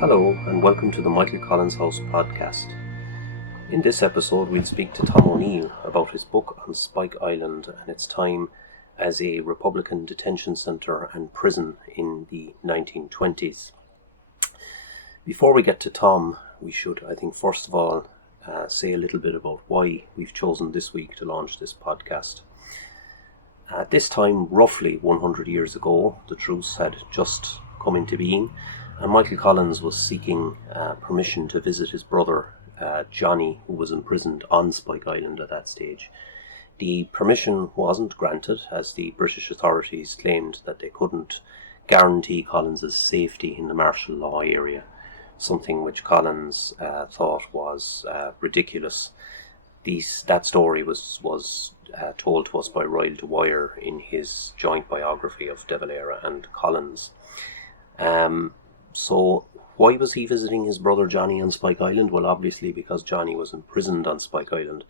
Hello and welcome to the Michael Collins House podcast. In this episode we'll speak to Tom O'Neill about his book on Spike Island and its time as a Republican detention centre and prison in the 1920s. Before we get to Tom, we should, I think, first of all say a little bit about why we've chosen this week to launch this podcast. At this time, roughly 100 years ago, the truce had just come into being, and Michael Collins was seeking permission to visit his brother, Johnny, who was imprisoned on Spike Island at that stage. The permission wasn't granted, as the British authorities claimed that they couldn't guarantee Collins's safety in the martial law area, something which Collins thought was ridiculous. That story was told to us by Ryle de Wire in his joint biography of De Valera and Collins. So why was he visiting his brother Johnny on Spike Island? Well, obviously because Johnny was imprisoned on Spike Island.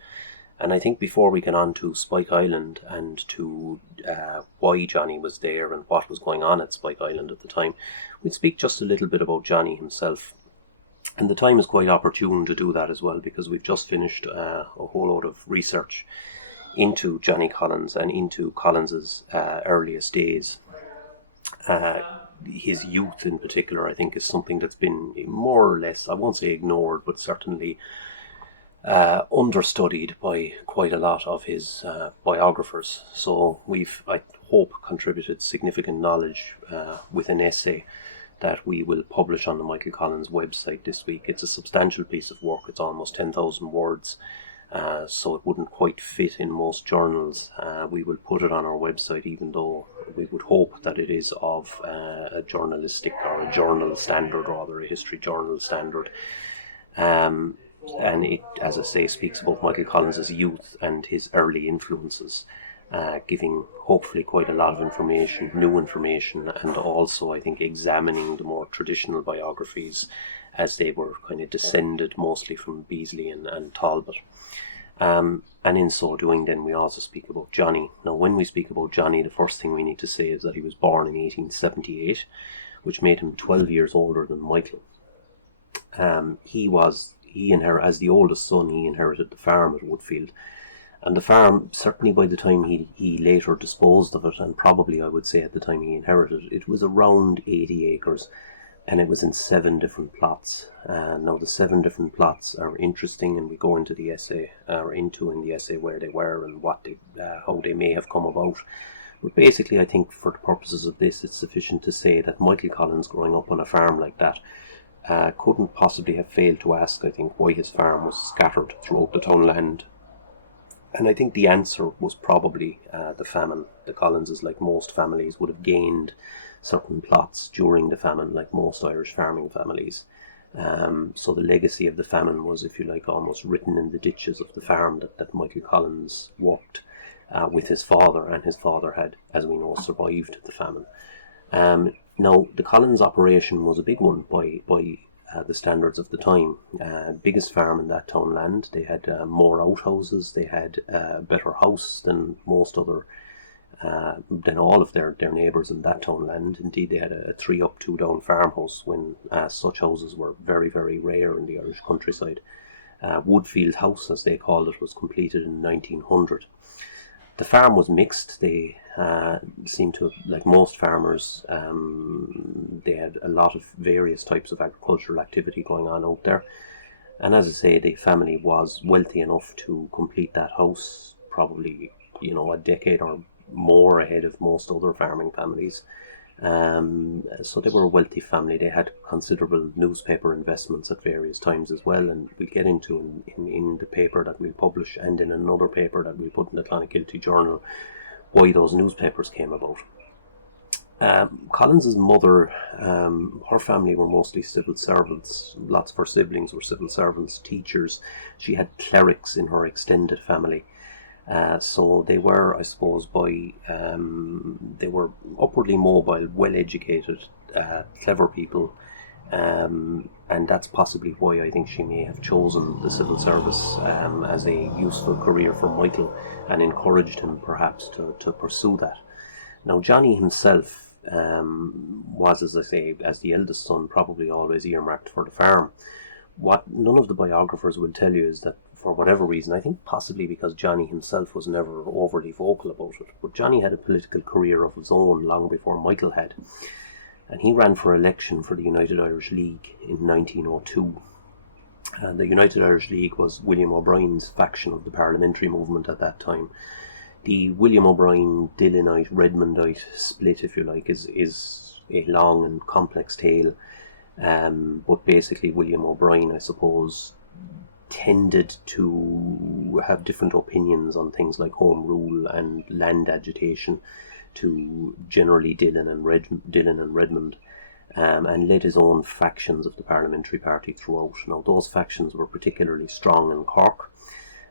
And I think before we get on to Spike Island and to why Johnny was there and what was going on at Spike Island at the time, we'd speak just a little bit about Johnny himself. And the time is quite opportune to do that as well, because we've just finished a whole load of research into Johnny Collins and into Collins's earliest days. His youth in particular, I think, is something that's been more or less, I won't say ignored, but certainly understudied by quite a lot of his biographers. So we've, I hope, contributed significant knowledge with an essay that we will publish on the Michael Collins website this week. It's a substantial piece of work. It's almost 10,000 words, so it wouldn't quite fit in most journals. We will put it on our website, even though we would hope that it is of a journalistic or a journal standard, rather a history journal standard. And it, as I say, speaks about Michael Collins' youth and his early influences, giving hopefully quite a lot of information, new information, and also I think examining the more traditional biographies as they were kind of descended mostly from Beasley and Talbot. And in so doing then we also speak about Johnny. Now when we speak about Johnny, the first thing we need to say is that he was born in 1878, which made him 12 years older than Michael. As the oldest son, he inherited the farm at Woodfield. And the farm, certainly by the time he later disposed of it, and probably I would say at the time he inherited it, it was around 80 acres, and it was in 7 different plots. Now the 7 different plots are interesting, and we go into the essay, where they were and how they may have come about. But basically I think for the purposes of this, it's sufficient to say that Michael Collins, growing up on a farm like that, couldn't possibly have failed to ask, I think, why his farm was scattered throughout the townland. And I think the answer was probably the famine. The Collinses, like most families, would have gained certain plots during the famine, like most Irish farming families. So the legacy of the famine was, if you like, almost written in the ditches of the farm that Michael Collins worked with his father, and his father had, as we know, survived the famine. Now, the Collins operation was a big one by the standards of the time. Biggest farm in that townland. They had more outhouses. They had a better house than than all of their neighbours in that townland. Indeed, they had a 3-up, 2-down farmhouse, when such houses were very, very rare in the Irish countryside. Woodfield House, as they called it, was completed in 1900. The farm was mixed. They seemed to, like most farmers, they had a lot of various types of agricultural activity going on out there. And as I say, the family was wealthy enough to complete that house probably, a decade or more ahead of most other farming families. So they were a wealthy family. They had considerable newspaper investments at various times as well, and we'll get into in the paper that we'll publish, and in another paper that we'll put in the Clonakilty Journal, why those newspapers came about. Collins's mother, her family were mostly civil servants. Lots of her siblings were civil servants, teachers. She had clerics in her extended family. So they were, I suppose, they were upwardly mobile, well-educated, clever people, and that's possibly why I think she may have chosen the civil service as a useful career for Michael, and encouraged him perhaps to pursue that. Now, Johnny himself was, as I say, as the eldest son, probably always earmarked for the farm. What none of the biographers will tell you is that, for whatever reason, I think possibly because Johnny himself was never overly vocal about it, but Johnny had a political career of his own long before Michael had, and he ran for election for the United Irish League in 1902. And the United Irish League was William O'Brien's faction of the parliamentary movement at that time. The William O'Brien, Dillonite, Redmondite split, if you like, is a long and complex tale. But basically William O'Brien, I suppose, tended to have different opinions on things like home rule and land agitation to generally Dillon and Redmond, and led his own factions of the parliamentary party throughout. Now, those factions were particularly strong in Cork,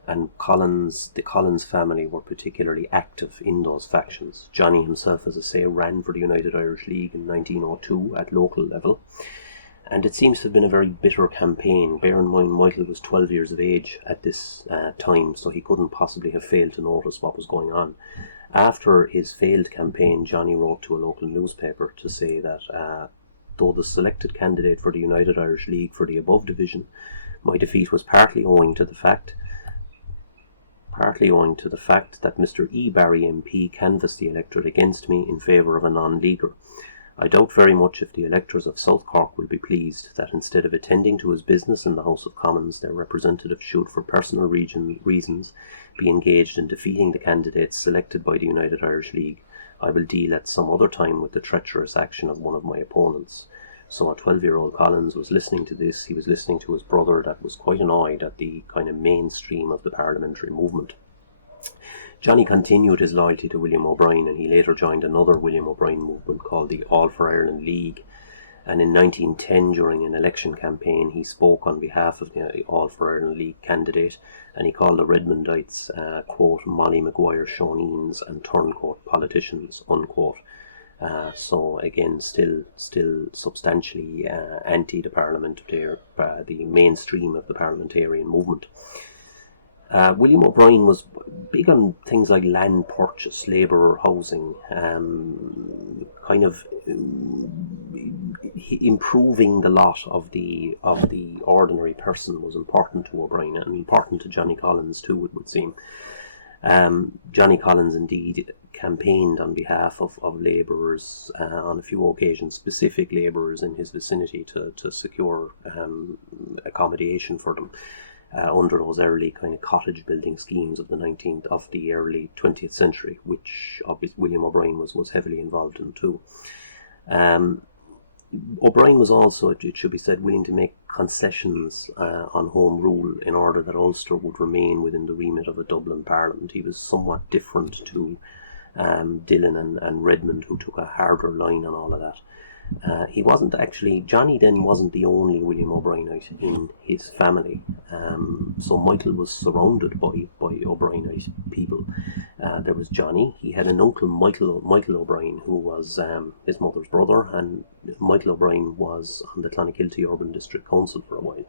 and the Collins family were particularly active in those factions. Johnny himself, as I say, ran for the United Irish League in 1902 at local level, and it seems to have been a very bitter campaign. Bear in mind, Michael was 12 years of age at this time, so he couldn't possibly have failed to notice what was going on. After his failed campaign, Johnny wrote to a local newspaper to say that though the selected candidate for the United Irish League for the above division, my defeat was partly owing to the fact that Mr. E. Barry MP canvassed the electorate against me in favour of a non-leaguer. I doubt very much if the electors of South Cork will be pleased that instead of attending to his business in the House of Commons, their representative should, for personal reasons, be engaged in defeating the candidates selected by the United Irish League. I will deal at some other time with the treacherous action of one of my opponents. So a 12-year-old Collins was listening to this. He was listening to his brother that was quite annoyed at the kind of mainstream of the parliamentary movement. Johnny continued his loyalty to William O'Brien, and he later joined another William O'Brien movement called the All for Ireland League. And in 1910, during an election campaign, he spoke on behalf of the All for Ireland League candidate, and he called the Redmondites, quote, Molly Maguire Shawneens and turncoat politicians, unquote. So again, still substantially anti the the mainstream of the parliamentarian movement. William O'Brien was big on things like land purchase, labourer housing, kind of improving the lot of the ordinary person was important to O'Brien, and important to Johnny Collins too, it would seem. Johnny Collins indeed campaigned on behalf of labourers on a few occasions, specific labourers in his vicinity, to secure accommodation for them under those early kind of cottage building schemes of the early 20th century, which obviously William O'Brien was heavily involved in too. O'Brien was also, it should be said, willing to make concessions on home rule in order that Ulster would remain within the remit of a Dublin Parliament. He was somewhat different to Dillon and Redmond, who took a harder line on all of that. Johnny then wasn't the only William O'Brienite in his family. So Michael was surrounded by O'Brienite people. There was Johnny. He had an uncle, Michael O'Brien, who was his mother's brother, and Michael O'Brien was on the Clonakilty Urban District Council for a while.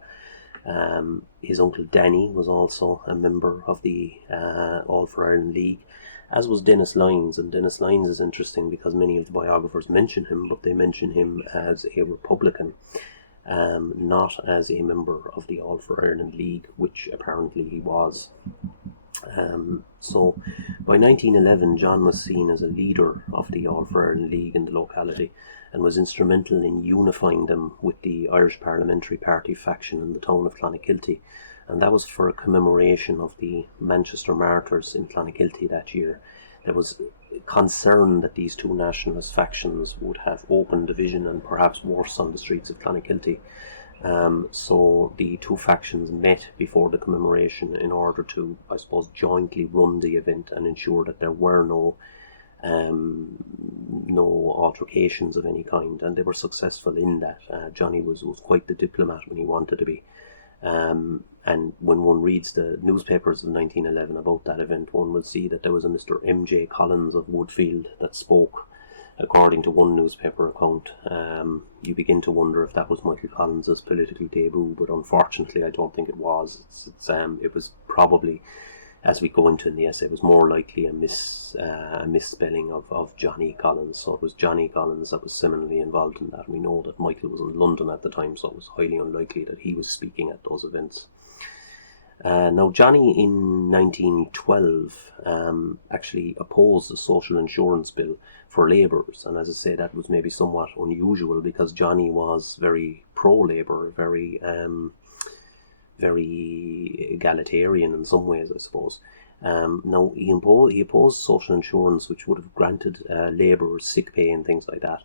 His uncle Danny was also a member of the All for Ireland League, as was Dennis Lyons. And Dennis Lyons is interesting because many of the biographers mention him, but they mention him as a Republican, not as a member of the All for Ireland League, which apparently he was. So by 1911, John was seen as a leader of the All for Ireland League in the locality, and was instrumental in unifying them with the Irish Parliamentary Party faction in the town of Clonakilty. And that was for a commemoration of the Manchester Martyrs in Clonakilty that year. There was concern that these two nationalist factions would have open division and perhaps worse on the streets of Clonakilty. So the two factions met before the commemoration in order to, I suppose, jointly run the event and ensure that there were no altercations of any kind, and they were successful in that. Johnny was quite the diplomat when he wanted to be. And when one reads the newspapers of 1911 about that event, one will see that there was a Mr. M.J. Collins of Woodfield that spoke, according to one newspaper account. You begin to wonder if that was Michael Collins's political debut, but unfortunately I don't think it was. It was probably as we go into in the essay, was more likely a misspelling of Johnny Collins. So it was Johnny Collins that was similarly involved in that. We know that Michael was in London at the time, so it was highly unlikely that he was speaking at those events. Now, Johnny in 1912 actually opposed the social insurance bill for labourers, and as I say, that was maybe somewhat unusual because Johnny was very pro-labour, very egalitarian in some ways, I suppose. Now, he opposed social insurance, which would have granted labourers sick pay and things like that,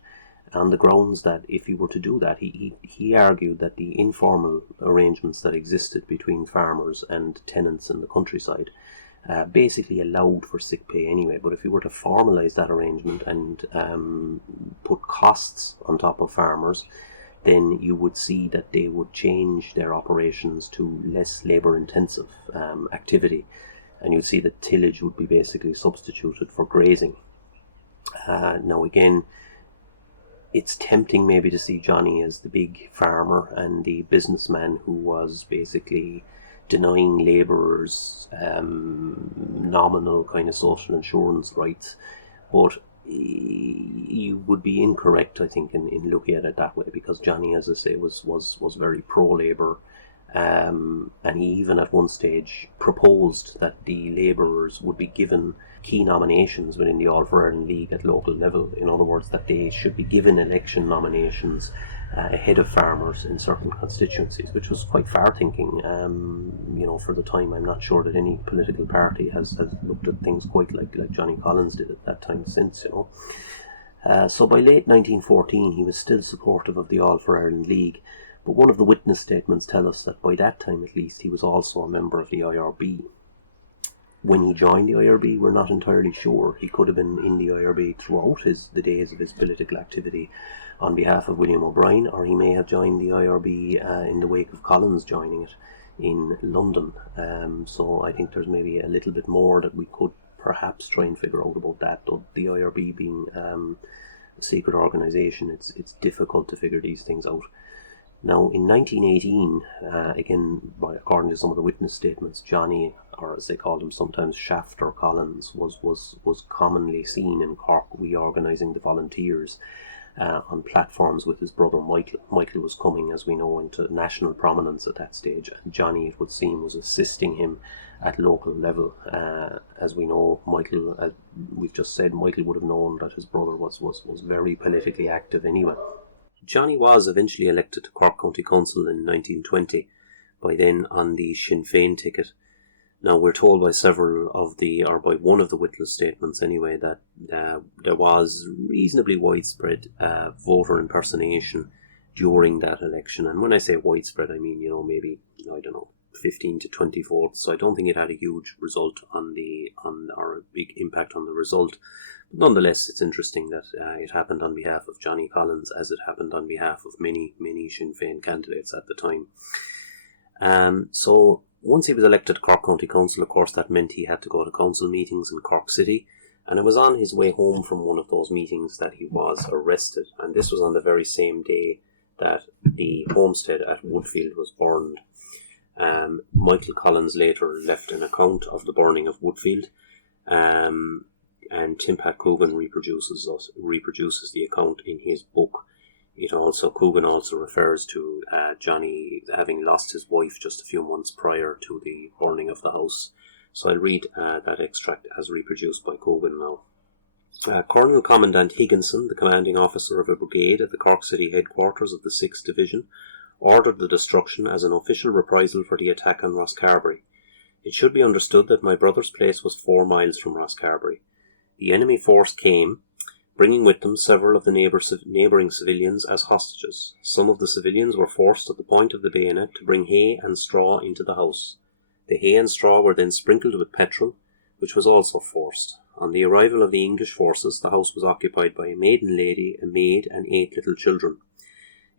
on the grounds that if he were to do that, he argued that the informal arrangements that existed between farmers and tenants in the countryside basically allowed for sick pay anyway. But if you were to formalise that arrangement and put costs on top of farmers, then you would see that they would change their operations to less labour-intensive activity, and you'd see that tillage would be basically substituted for grazing. Now again, it's tempting maybe to see Johnny as the big farmer and the businessman who was basically denying labourers nominal kind of social insurance rights, but you would be incorrect, I think, in looking at it that way, because Johnny, as I say, was very pro-labour, and he even at one stage proposed that the labourers would be given key nominations within the All-for-Ireland League at local level. In other words, that they should be given election nominations ahead of farmers in certain constituencies, which was quite far-thinking. For the time, I'm not sure that any political party has looked at things quite like Johnny Collins did at that time since, So by late 1914, he was still supportive of the All-for-Ireland League, but one of the witness statements tell us that by that time at least he was also a member of the IRB. When he joined the IRB, we're not entirely sure. He could have been in the IRB throughout the days of his political activity on behalf of William O'Brien, or he may have joined the IRB in the wake of Collins joining it in London. So I think there's maybe a little bit more that we could perhaps try and figure out about that. Though the IRB being a secret organisation, it's difficult to figure these things out. Now, in 1918, again, according to some of the witness statements, Johnny, or as they called him sometimes, Shafter Collins, was commonly seen in Cork reorganising the volunteers on platforms with his brother Michael. Michael was coming, as we know, into national prominence at that stage, and Johnny, it would seem, was assisting him at local level. As we know, Michael, as we've just said, Michael would have known that his brother was very politically active anyway. Johnny was eventually elected to Cork County Council in 1920, by then on the Sinn Féin ticket. Now, we're told by by one of the witness statements anyway, that there was reasonably widespread voter impersonation during that election. And when I say widespread, I mean, maybe, 15 to 20 votes. So I don't think it had a huge result or a big impact on the result. Nonetheless, it's interesting that it happened on behalf of Johnny Collins, as it happened on behalf of many Sinn Féin candidates at the time. So once he was elected to Cork County Council, of course, that meant he had to go to council meetings in Cork City, and it was on his way home from one of those meetings that he was arrested, and this was on the very same day that the homestead at Woodfield was burned. Michael Collins later left an account of the burning of Woodfield, and Tim Pat Coogan reproduces the account in his book. Coogan also refers to Johnny having lost his wife just a few months prior to the burning of the house. So I'll read that extract as reproduced by Coogan now. Colonel Commandant Higginson, the commanding officer of a brigade at the Cork City headquarters of the 6th Division, ordered the destruction as an official reprisal for the attack on Rosscarbery. It should be understood that my brother's place was 4 miles from Rosscarbery. The enemy force came, bringing with them several of the neighbouring civilians as hostages. Some of the civilians were forced at the point of the bayonet to bring hay and straw into the house. The hay and straw were then sprinkled with petrol, which was also forced. On the arrival of the English forces, the house was occupied by a maiden lady, a maid, and 8 little children.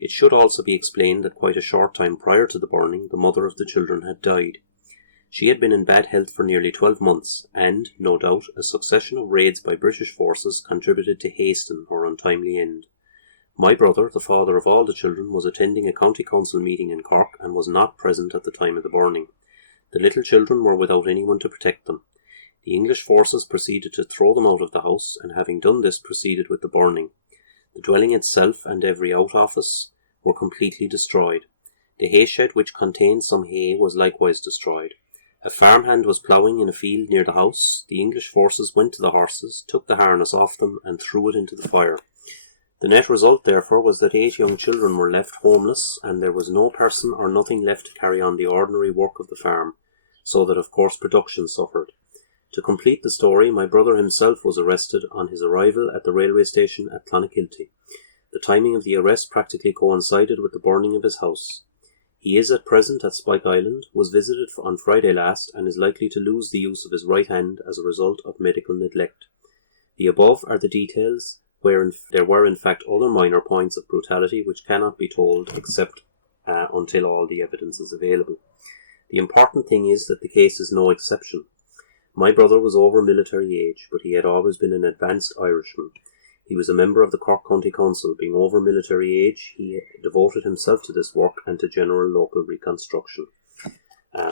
It should also be explained that quite a short time prior to the burning, the mother of the children had died. She had been in bad health for nearly 12 months, and, no doubt, a succession of raids by British forces contributed to hasten her untimely end. My brother, the father of all the children, was attending a county council meeting in Cork and was not present at the time of the burning. The little children were without anyone to protect them. The English forces proceeded to throw them out of the house, and having done this proceeded with the burning. The dwelling itself and every out-office were completely destroyed. The hay shed which contained some hay was likewise destroyed. A farmhand was ploughing in a field near the house. The English forces went to the horses, took the harness off them, and threw it into the fire. The net result, therefore, was that 8 young children were left homeless, and there was no person or nothing left to carry on the ordinary work of the farm, so that of course production suffered. To complete the story, my brother himself was arrested on his arrival at the railway station at Clonakilty. The timing of the arrest practically coincided with the burning of his house. He is at present at Spike Island, was visited on Friday last, and is likely to lose the use of his right hand as a result of medical neglect. The above are the details, wherein there were in fact other minor points of brutality which cannot be told except until all the evidence is available. The important thing is that the case is no exception. My brother was over military age, but he had always been an advanced Irishman. He was a member of the Cork County Council. Being over military age, he devoted himself to this work and to general local reconstruction.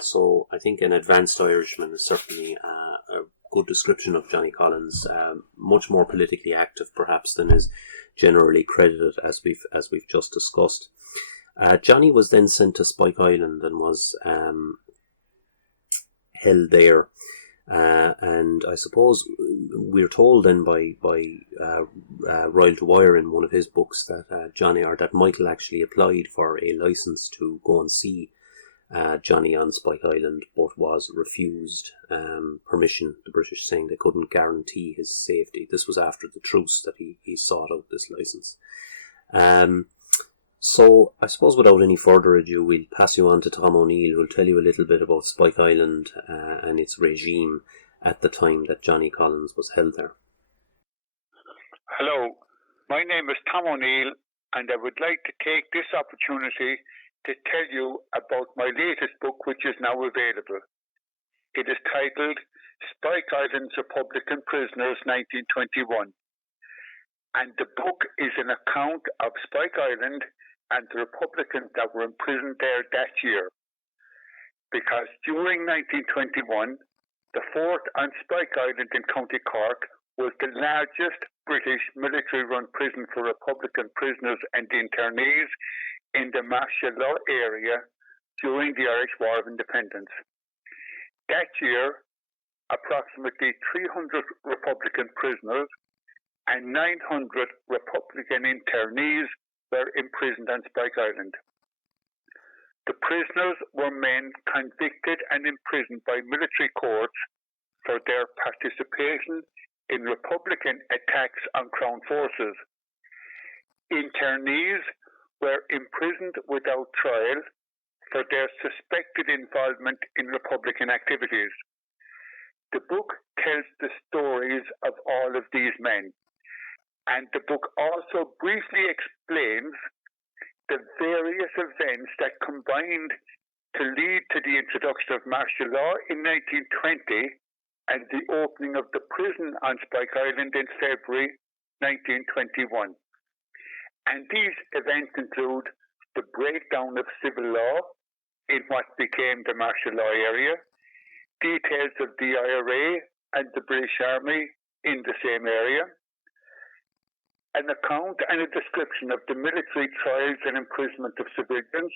So I think an advanced Irishman is certainly a good description of Johnny Collins, much more politically active perhaps than is generally credited, as we've just discussed. Johnny was then sent to Spike Island and was held there. And I suppose we're told then by Royal to Wire in one of his books that that Michael actually applied for a license to go and see Johnny on Spike Island, but was refused permission, the British saying they couldn't guarantee his safety. This was after the truce that he sought out this license. So I suppose without any further ado, we'll pass you on to Tom O'Neill, who'll tell you a little bit about Spike Island and its regime at the time that Johnny Collins was held there. Hello, my name is Tom O'Neill, and I would like to take this opportunity to tell you about my latest book, which is now available. It is titled Spike Island's Republican Prisoners 1921. And the book is an account of Spike Island and the Republicans that were imprisoned there that year. Because during 1921, the fort on Spike Island in County Cork was the largest British military-run prison for Republican prisoners and internees in the martial law area during the Irish War of Independence. That year, approximately 300 Republican prisoners and 900 Republican internees were imprisoned on Spike Island. The prisoners were men convicted and imprisoned by military courts for their participation in Republican attacks on Crown forces. Internees were imprisoned without trial for their suspected involvement in Republican activities. The book tells the stories of all of these men. And the book also briefly explains the various events that combined to lead to the introduction of martial law in 1920 and the opening of the prison on Spike Island in February 1921. And these events include the breakdown of civil law in what became the martial law area, details of the IRA and the British Army in the same area, an account and a description of the military trials and imprisonment of civilians,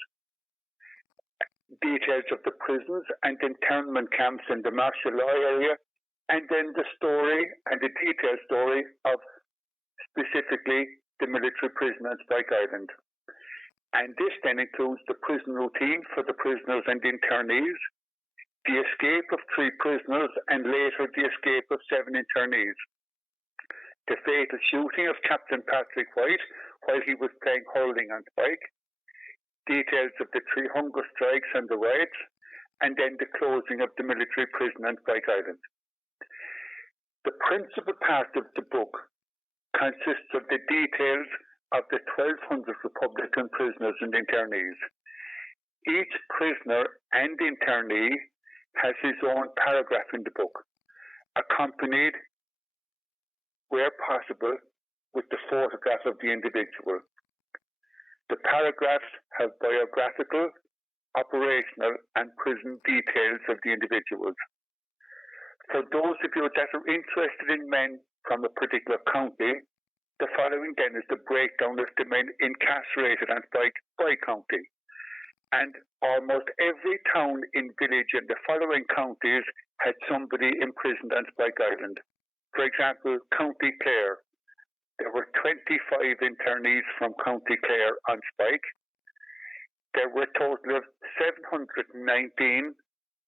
details of the prisons and internment camps in the martial law area, and then the story and the detailed story of specifically the military prison on Spike Island. And this then includes the prison routine for the prisoners and internees, the escape of 3 prisoners, and later the escape of 7 internees. The fatal shooting of Captain Patrick White while he was playing hurling on Spike, details of the 3 hunger strikes and the riots, and then the closing of the military prison on Spike Island. The principal part of the book consists of the details of the 1,200 Republican prisoners and internees. Each prisoner and internee has his own paragraph in the book, accompanied where possible, with the photograph of the individual. The paragraphs have biographical, operational, and prison details of the individuals. For those of you that are interested in men from a particular county, the following then is the breakdown of the men incarcerated on Spike by county. And almost every town and village in the following counties had somebody imprisoned on Spike Island. For example, County Clare. There were 25 internees from County Clare on Spike. There were a total of 719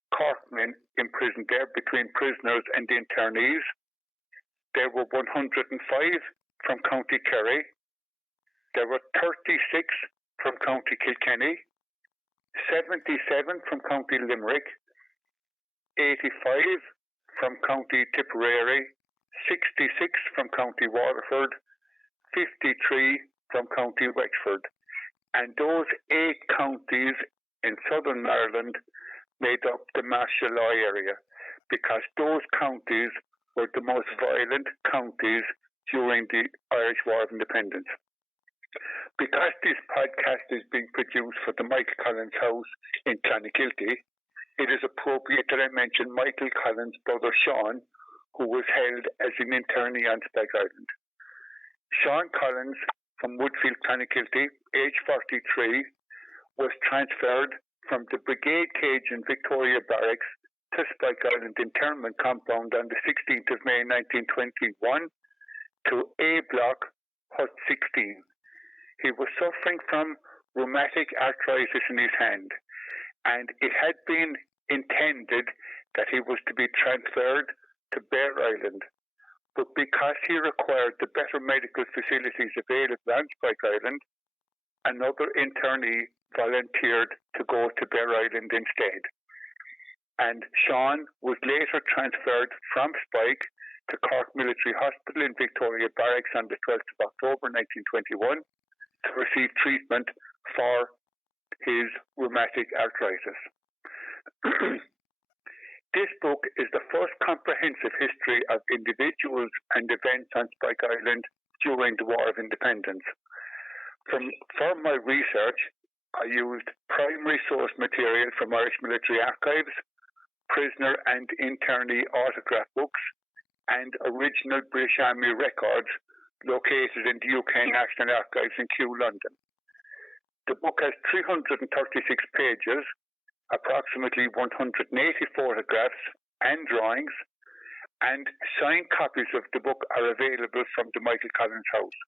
Corkmen imprisoned there between prisoners and internees. There were 105 from County Kerry. There were 36 from County Kilkenny, 77 from County Limerick, 85 from County Tipperary, 66 from County Waterford, 53 from County Wexford. And those 8 counties in Southern Ireland made up the martial law area, because those counties were the most violent counties during the Irish War of Independence. Because this podcast is being produced for the Michael Collins House in Clonakilty, it is appropriate that I mention Michael Collins' brother Seán, who was held as an internee on Spike Island. Seán Collins, from Woodfield, Clonakilty, age 43, was transferred from the Brigade Cage in Victoria Barracks to Spike Island internment compound on the 16th of May 1921 to A Block, Hut 16. He was suffering from rheumatic arthritis in his hand, and it had been intended that he was to be transferred to Bear Island. But because he required the better medical facilities available on Spike Island, another internee volunteered to go to Bear Island instead. And Seán was later transferred from Spike to Cork Military Hospital in Victoria Barracks on the 12th of October 1921 to receive treatment for his rheumatic arthritis. This book is the first comprehensive history of individuals and events on Spike Island during the War of Independence. For my research, I used primary source material from Irish Military Archives, prisoner and internee autograph books, and original British Army records located in the UK National Archives in Kew, London. The book has 336 pages, approximately 180 photographs and drawings, and signed copies of the book are available from the Michael Collins House.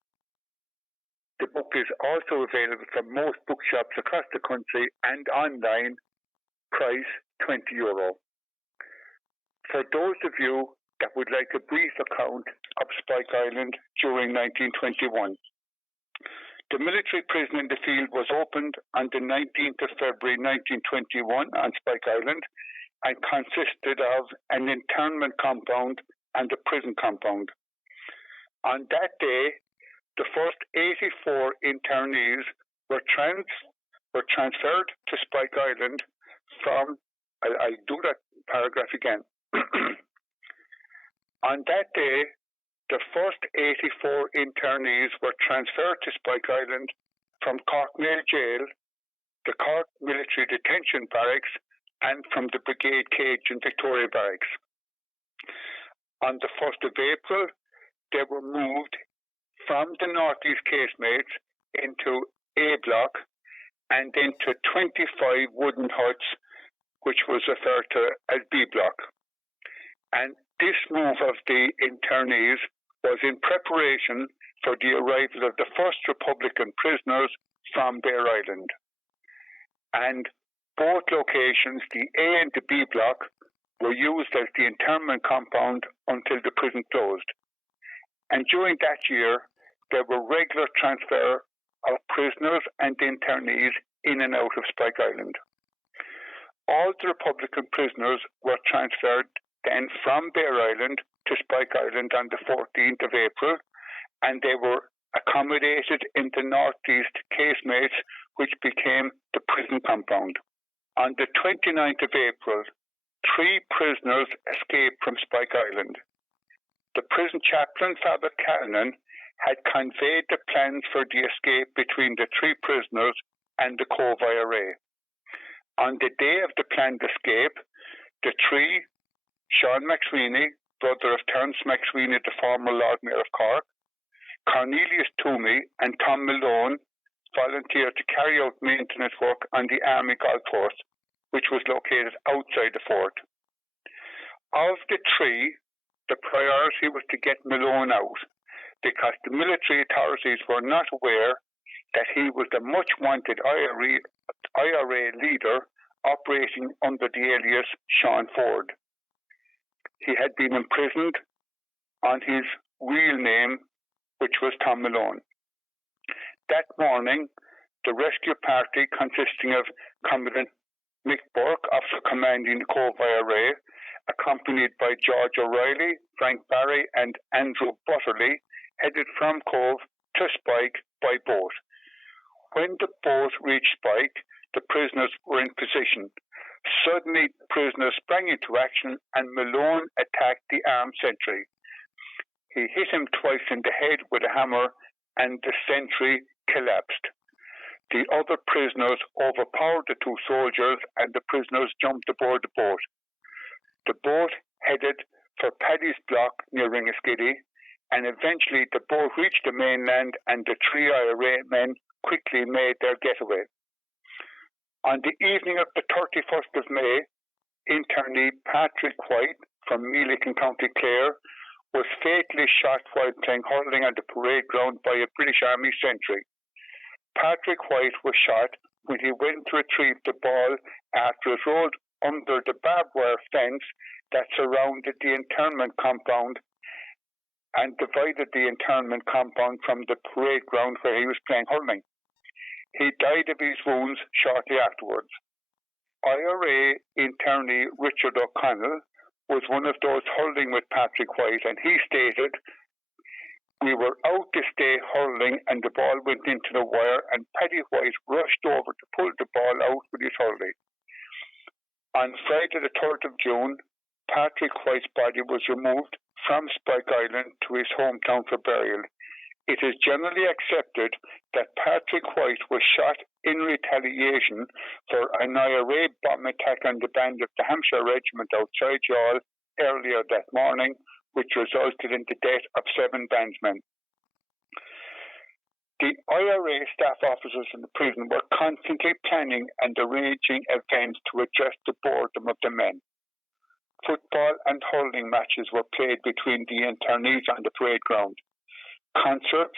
The book is also available from most bookshops across the country and online, price €20. For those of you that would like a brief account of Spike Island during 1921. The military prison in the field was opened on the 19th of February 1921 on Spike Island and consisted of an internment compound and a prison compound. On that day, the first 84 internees were transferred to Spike Island from, I'll do that paragraph again. On that day, the first 84 internees were transferred to Spike Island from Cork Mail Jail, the Cork Military Detention Barracks, and from the Brigade Cage in Victoria Barracks. On the 1st of April, they were moved from the Northeast casemates into A Block and into 25 wooden huts, which was referred to as B Block. And this move of the internees was in preparation for the arrival of the first Republican prisoners from Bear Island. And both locations, the A and the B Block, were used as the internment compound until the prison closed. And during that year, there were regular transfer of prisoners and internees in and out of Spike Island. All the Republican prisoners were transferred then from Bear Island to Spike Island on the 14th of April, and they were accommodated in the Northeast casemates, which became the prison compound. On the 29th of April, 3 prisoners escaped from Spike Island. The prison chaplain, Father Callanan, had conveyed the plans for the escape between the 3 prisoners and the Cove IRA. On the day of the planned escape, the three, Seán McSweeney, brother of Terence McSweeney, the former Lord Mayor of Cork, Cornelius Toomey and Tom Malone, volunteered to carry out maintenance work on the Army Golf Course, which was located outside the fort. Of the three, the priority was to get Malone out, because the military authorities were not aware that he was the much-wanted IRA leader operating under the alias Seán Ford. He had been imprisoned on his real name, which was Tom Malone. That morning, the rescue party, consisting of Commandant Mick Burke, officer commanding the Cove IRA, accompanied by George O'Reilly, Frank Barry, and Andrew Butterley, headed from Cove to Spike by boat. When the boat reached Spike, the prisoners were in position. Suddenly, the prisoners sprang into action and Malone attacked the armed sentry. He hit him twice in the head with a hammer and the sentry collapsed. The other prisoners overpowered the two soldiers and the prisoners jumped aboard the boat. The boat headed for Paddy's Block near Ringaskiddy, and eventually the boat reached the mainland and the three IRA men quickly made their getaway. On the evening of the 31st of May, internee Patrick White from Meelick in County Clare was fatally shot while playing hurling on the parade ground by a British Army sentry. Patrick White was shot when he went to retrieve the ball after it rolled under the barbed wire fence that surrounded the internment compound and divided the internment compound from the parade ground where he was playing hurling. He died of his wounds shortly afterwards. IRA internee Richard O'Connell was one of those hurling with Patrick White, and he stated, "We were out this day hurling and the ball went into the wire and Paddy White rushed over to pull the ball out with his hurling." On Friday the 3rd of June, Patrick White's body was removed from Spike Island to his hometown for burial. It is generally accepted that Patrick White was shot in retaliation for an IRA bomb attack on the band of the Hampshire Regiment outside Youghal earlier that morning, which resulted in the death of 7 bandsmen. The IRA staff officers in the prison were constantly planning and arranging events to address the boredom of the men. Football and hurling matches were played between the internees on the parade ground. Concerts,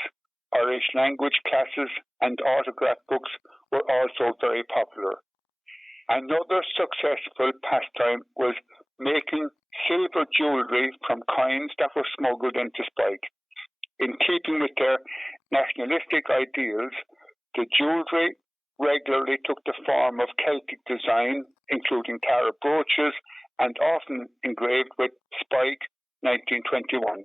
Irish language classes, and autograph books were also very popular. Another successful pastime was making silver jewellery from coins that were smuggled into Spike. In keeping with their nationalistic ideals, the jewellery regularly took the form of Celtic design, including Tara brooches, and often engraved with Spike 1921.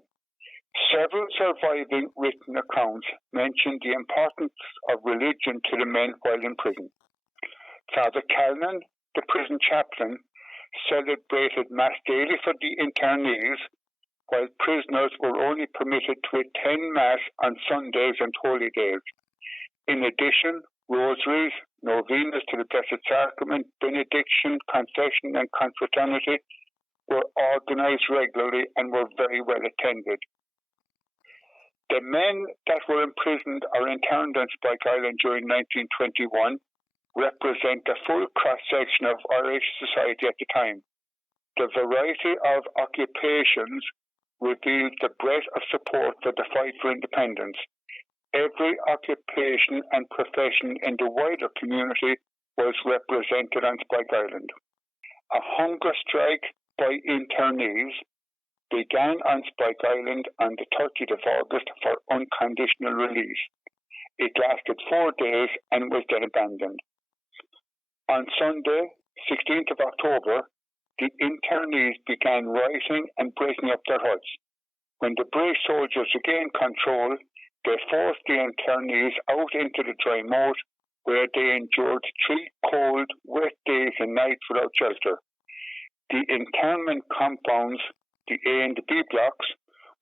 Several surviving written accounts mention the importance of religion to the men while in prison. Father Callan, the prison chaplain, celebrated Mass daily for the internees, while prisoners were only permitted to attend Mass on Sundays and holy days. In addition, rosaries, novenas to the Blessed Sacrament, benediction, confession, and confraternity were organized regularly and were very well attended. The men that were imprisoned or interned on Spike Island during 1921 represent a full cross-section of Irish society at the time. The variety of occupations revealed the breadth of support for the fight for independence. Every occupation and profession in the wider community was represented on Spike Island. A hunger strike by internees began on Spike Island on the 30th of August for unconditional release. It lasted 4 days and was then abandoned. On Sunday, 16th of October, the internees began rioting and breaking up their huts. When the British soldiers regained control, they forced the internees out into the dry moat, where they endured 3 cold, wet days and nights without shelter. The internment compounds, the A and the B blocks,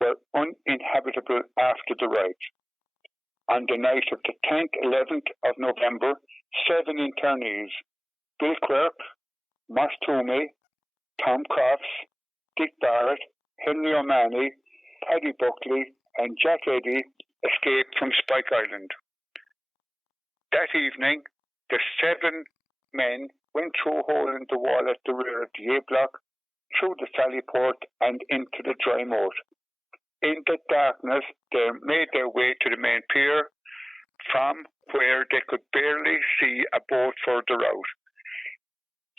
were uninhabitable after the riots. On the night of the 10th, 11th of November, 7 internees, Bill Quirk, Moss Toomey, Tom Crofts, Dick Barrett, Henry O'Mahony, Paddy Buckley, and Jack Eddy escaped from Spike Island. That evening, the 7 men went through a hole in the wall at the rear of the A block, through the sally port, and into the dry moat. In the darkness, they made their way to the main pier, from where they could barely see a boat further out.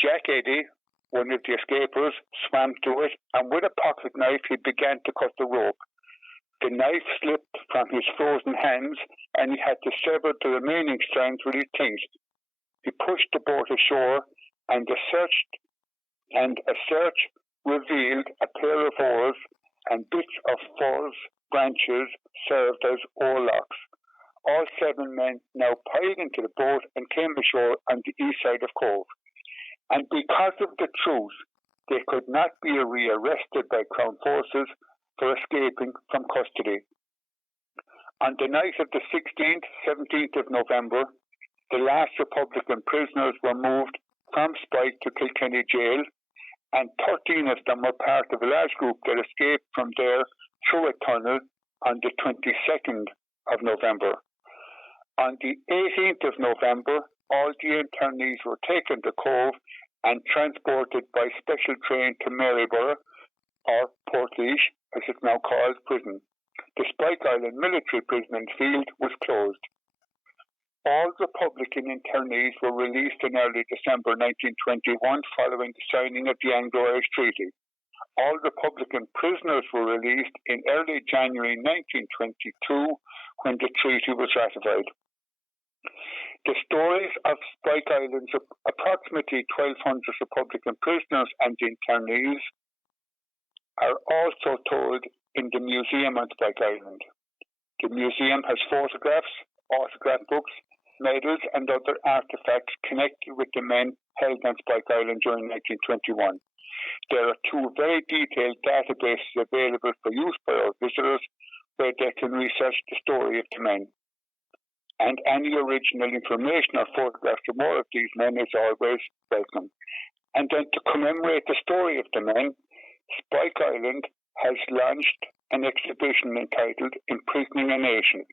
Jack Eddy, one of the escapers, swam to it, and with a pocket knife he began to cut the rope. The knife slipped from his frozen hands, and he had to sever the remaining strands with his teeth. He pushed the boat ashore, and a search revealed a pair of oars, and bits of false branches served as oarlocks. All 7 men now piled into the boat and came ashore on the east side of Cove. And because of the truth, they could not be rearrested by Crown forces for escaping from custody. On the night of the 16th, 17th of November, the last Republican prisoners were moved from Spike to Kilkenny Jail, and 13 of them were part of a large group that escaped from there through a tunnel on the 22nd of November. On the 18th of November, all the internees were taken to Cove and transported by special train to Maryborough, or Portlaoise, as it's now called, prison. The Spike Island military prison and field was closed. All Republican internees were released in early December 1921 following the signing of the Anglo-Irish Treaty. All Republican prisoners were released in early January 1922 when the treaty was ratified. The stories of Spike Island's approximately 1,200 Republican prisoners and internees are also told in the museum on Spike Island. The museum has photographs, autograph books, medals, and other artifacts connected with the men held on Spike Island during 1921. There are 2 very detailed databases available for use by our visitors where they can research the story of the men. And any original information or photographs of more of these men is always welcome. And then to commemorate the story of the men, Spike Island has launched an exhibition entitled Imprisoning a Nation.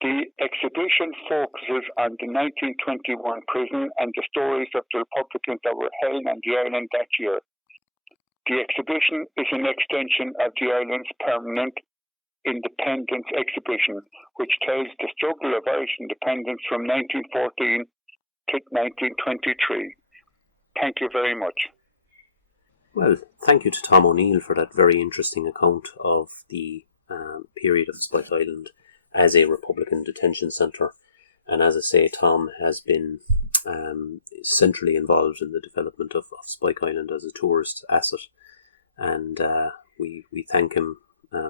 The exhibition focuses on the 1921 prison and the stories of the Republicans that were held on the island that year. The exhibition is an extension of the island's permanent Independence exhibition, which tells the struggle of Irish independence from 1914 to 1923. Thank you very much. Well, thank you to Tom O'Neill for that very interesting account of the period of Spike Island as a Republican detention centre. And as I say, Tom has been centrally involved in the development of Spike Island as a tourist asset. And we thank him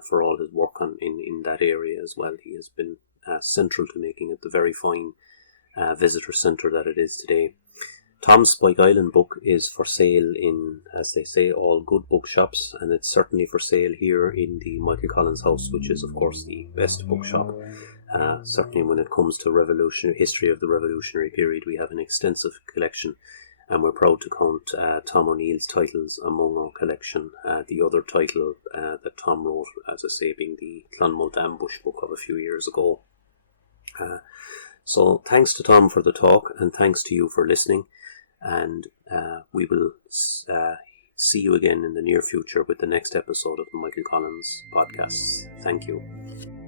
for all his work in that area as well. He has been central to making it the very fine visitor centre that it is today. Tom's Spike Island book is for sale in, as they say, all good bookshops, and it's certainly for sale here in the Michael Collins House, which is of course the best bookshop. Certainly when it comes to history of the revolutionary period, we have an extensive collection, and we're proud to count Tom O'Neill's titles among our collection. The other title that Tom wrote, as I say, being the Clonmouth Ambush book of a few years ago. So thanks to Tom for the talk, and thanks to you for listening. And we will see you again in the near future with the next episode of the Michael Collins podcasts. Thank you.